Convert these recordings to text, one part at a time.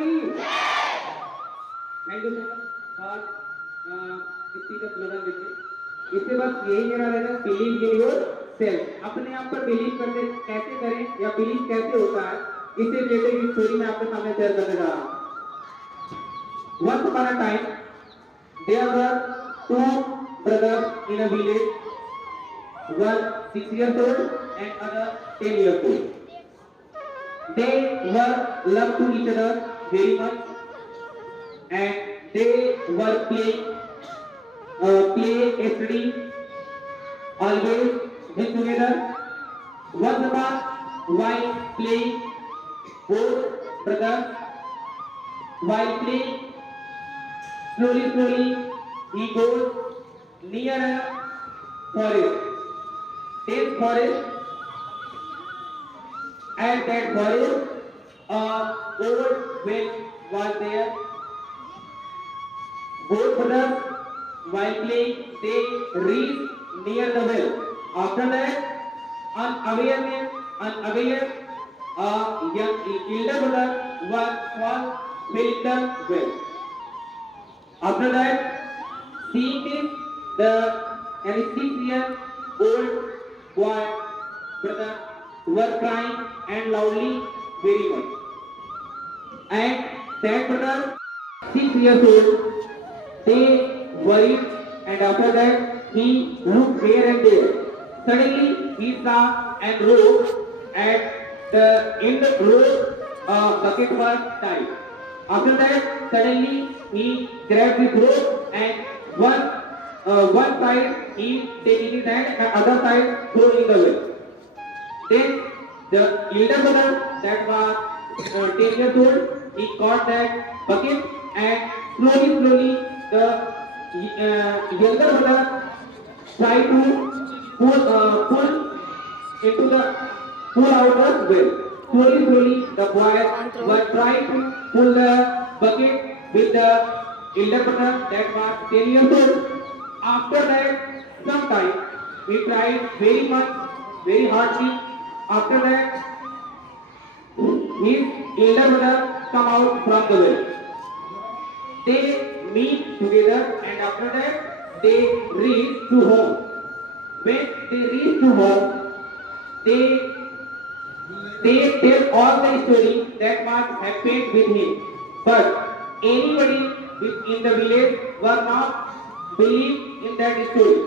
की। Thank you so much और इसी का स्लोगन लिखिए। इसके बाद यही मेरा रहेगा, बिलीव इन योर सेल्फ। अपने आप पर बिलीव करते कैसे करें या बिलीव कैसे होता है, इससे रिलेटेड एक स्टोरी मैं आपके सामने शेयर करने जा रहा हूँ। Once upon a time, there were two brothers in a village. One 6 years old and other 10 years old. They were loved to each other very much, and they were play study always with together. Once upon while playing, both brothers while playing slowly he goes near a forest, dense forest. At that forest, a old well was there. Both brothers, while playing, they reached near the well. After that, unaware, a young elder brother fell in the well. After that, seeing this, the 6-year-old boy brother were crying and loudly very much. And that brother, 6 years old, they worried, and after that he looked here and there. Suddenly he saw and rope at the end rope a bucket was tied. After that, suddenly he grabbed his rope and one side he take in his hand and other side throw in the well. Then the elder brother that was 10 years old, he caught that bucket and slowly the younger brother tried to pull into the pull out the well. Slowly the boy was trying to pull the bucket with the elder brother that was 10 years old. After that, sometime we tried very much, very hardly. After that, his elder brother come out from the well. They meet together, and after that they reach to home. When they reach to home, they tell all the story that was happened with him. But anybody in the village were not believe in that story.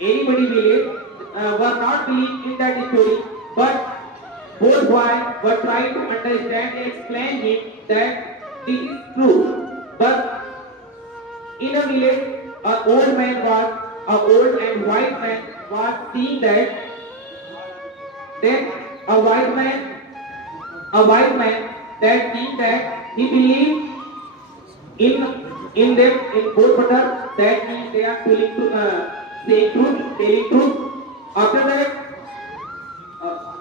Anybody village were not believe in that story. But both boys were trying to understand and explain him that this is true. But in a village, an old and wise man was seeing that a wise man that seeing that he believed in them, in both brothers, that means they are telling truth. After that,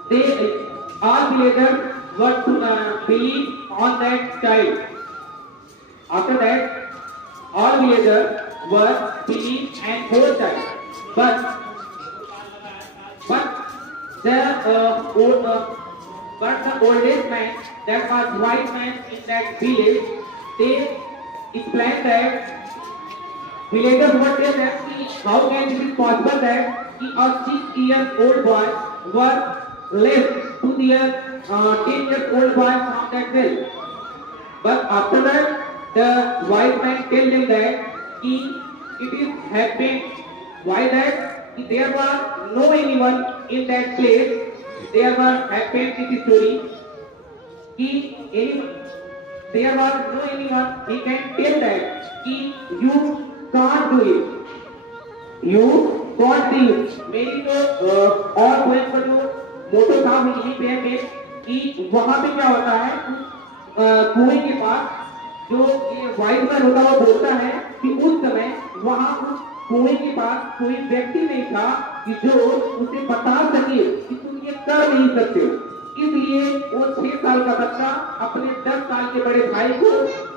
they all villagers were to believe on that child. After that, all villagers were believe and whole child. But the oldest man, that was wise man in that village, they explained that villagers were tell them how can it be possible that a 6-year-old boy were left to their 10-year-old boy from that well. But after that, the wise man tell them that it is happened. Why that? There was no anyone in that place. There was happened this story. There was no anyone. He can tell that you can't do it. You can't do it. मेरी तो और कोई पर जो मोटो था वो यही पे है कि वहाँ पे क्या होता है, कुएं के पास जो ये वाइस मैन होता है वो बोलता है कि उस समय वहाँ उस कुएं के पास कोई व्यक्ति नहीं था कि जो उसे बता सके कि तुम ये कर नहीं सकते। इसलिए वो 6 साल का बच्चा अपने 10 साल के बड़े भाई को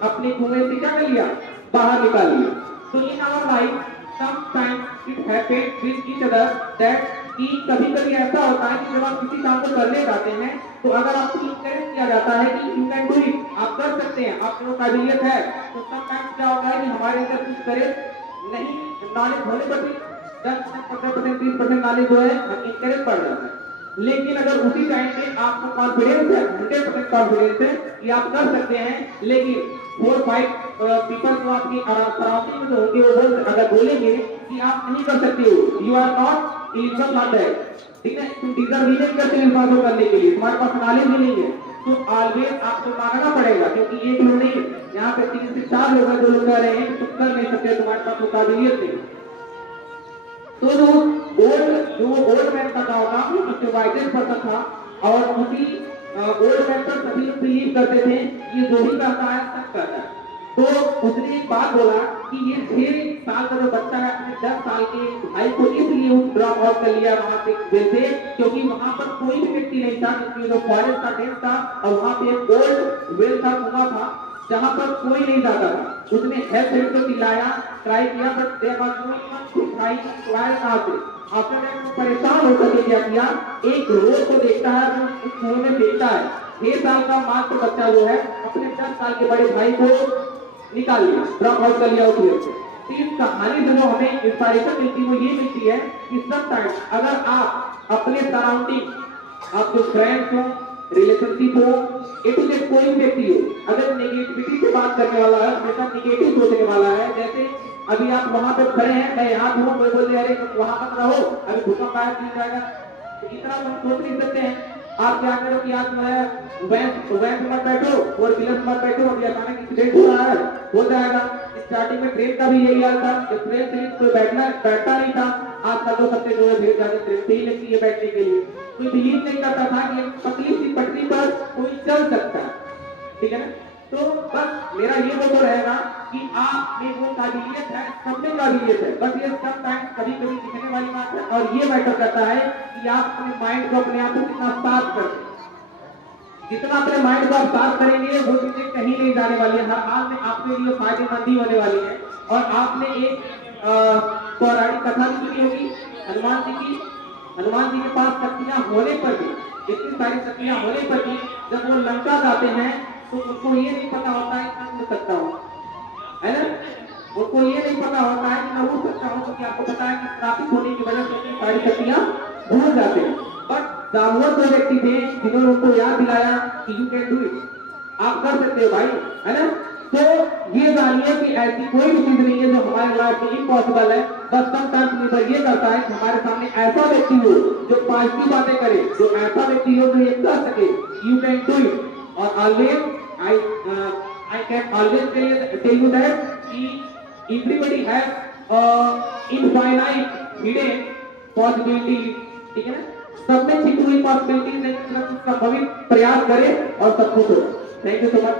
अपने कुएं से क्या कर लिया, बाहर निकाल लिया। तो in our life sometimes it happens with each other that कि कभी कभी ऐसा होता है कि जब आप किसी काम को करने जाते हैं तो अगर आपको इंकरेज किया जाता है कि यू कैन डू इट, आप कर सकते हैं, आप में काबिलियत है, तो समटाइम्स क्या होता है कि हमारे अंदर कुछ करे नहीं, नॉलेज होने पर भी 10%, 15%, 30% नॉलेज जो है इंकरेज पड़ जाता है। लेकिन अगर उसी टाइम पे आपको कॉन्फिडेंस है, 100% कॉन्फिडेंस है कि आप कर सकते हैं, लेकिन 4-5 पीपल जो आपकी सराउंडिंग में जो होंगे वो अगर बोलेंगे कि आप नहीं कर सकते हो, you are not eligible for that, ठीक है, तुम डिजर्व ही नहीं करते इस बात को करने के लिए, तुम्हारे पास नॉलेज ही नहीं है, तो ऑलवेज आपको मांगना पड़ेगा, क्योंकि एक लोग नहीं, यहाँ पे 3 से 4 लोग हैं जो लोग कह रहे हैं तुम कर नहीं सकते, तुम्हारे पास वो काबिलियत नहीं। तो जो ओल्ड मैन का होगा वो सबसे वाइजेस्ट पर्सन था, और उसी ओल्ड मैन पर सभी लोग बिलीव करते थे ये जो भी करता है सब करता है। तो उसने एक बात बोला कि ये 6 साल का जो बच्चा है अपने 10 साल के भाई को इसलिए ड्रॉप आउट कर लिया वहां से, क्योंकि वहां पर कोई भी व्यक्ति नहीं था, क्योंकि जो फॉरेस्ट था, डेंस था, और वहां पे एक ओल्ड वेल था, कुआं था, जहां पर कोई नहीं जाता था। उसने हेल्प को चिल्लाया, ट्राई किया, but there was no one to try to कहां से। आफ्टर दैट परेशान होकर के क्या किया, एक रोड को देखता है तो उस कुएं में देखता है 6 साल का मात्र बच्चा जो है अपने 10 साल के बड़े भाई को निकाल लिया, ड्रॉप आउट कर लिया उस कुएं से। तो इस कहानी से जो हमें इंस्पिरेशन मिलती है वो ये मिलती है कि समटाइम्स अगर आप अपने सराउंडिंग, आप जो फ्रेंड्स हो, रिलेशनशिप हो, ए टू जेड कोई व्यक्ति हो, अगर नेगेटिविटी से बात करने वाला है, हमेशा नेगेटिव सोचने वाला है, जैसे अभी आप वहां पे खड़े हैं, मैं यहाँ हूँ, कोई बोल रहे अरे वहां मत रहो, अभी भूकंप आया मिल जाएगा, तो इतना हम सोच नहीं सकते हैं। आप क्या करो कि आप जो है वैन मत बैठो और बिलस मत बैठो, अभी अचानक एक्सीडेंट हो रहा है, हो जाएगा। स्टार्टिंग में ट्रेन का भी यही हाल था, ट्रेन से कोई बैठता नहीं था, आजकल तो सबसे जो है भीड़ ज्यादा ट्रेन से ही लगती है बैठने के लिए, कोई बिलीव नहीं करता था कि पतली सी पटरी पर कोई चल सकता है, ठीक है ना। तो बस मेरा ये बोल रहेगा कि आप में वो काबिलियत है, सब में काबिलियत है, बस ये सब टाइम कभी कभी दिखने वाली बात है, और ये मैटर करता है कि आप अपने माइंड को, अपने आप को कितना साफ करते हैं। जितना अपने माइंड को आप साफ करेंगे वो चीजें कहीं नहीं जाने वाली है, हर हाल में आपके लिए फायदेमंद ही होने वाली है। और आपने एक पौराणिक कथा भी सुनी होगी हनुमान जी की। हनुमान जी के पास शक्तियां होने पर भी, इतनी सारी शक्तियां होने पर भी, जब वो लंका जाते हैं तो उनको ये नहीं पता होता है कि मैं उड़ सकता हूँ, है ना, उनको ये नहीं पता होता है कि मैं उड़ सकता हूँ, क्योंकि आपको पता है कि ट्रैफिक होने की वजह से सारी शक्तियां भूल जाते हैं। बट दामोदर दो व्यक्ति थे जिन्होंने उनको याद दिलाया कि यू कैन डू इट, आप कर सकते हो भाई, है ना। तो ये जानिए कि ऐसी कोई भी चीज नहीं है जो हमारे लाइफ में इम्पॉसिबल है, बस समटाइम्स निर्भर ये करता है कि हमारे सामने ऐसा व्यक्ति हो जो पॉजिटिव बातें करे, जो ऐसा व्यक्ति हो जो ये कर सके यू कैन डू इट। और always I can always tell you that everybody has infinite hidden possibilities, ठीक है ना, सब में छिपी हुई पॉसिबिलिटीज है, संभावित प्रयास करें और सब कुछ हो। Thank you so much.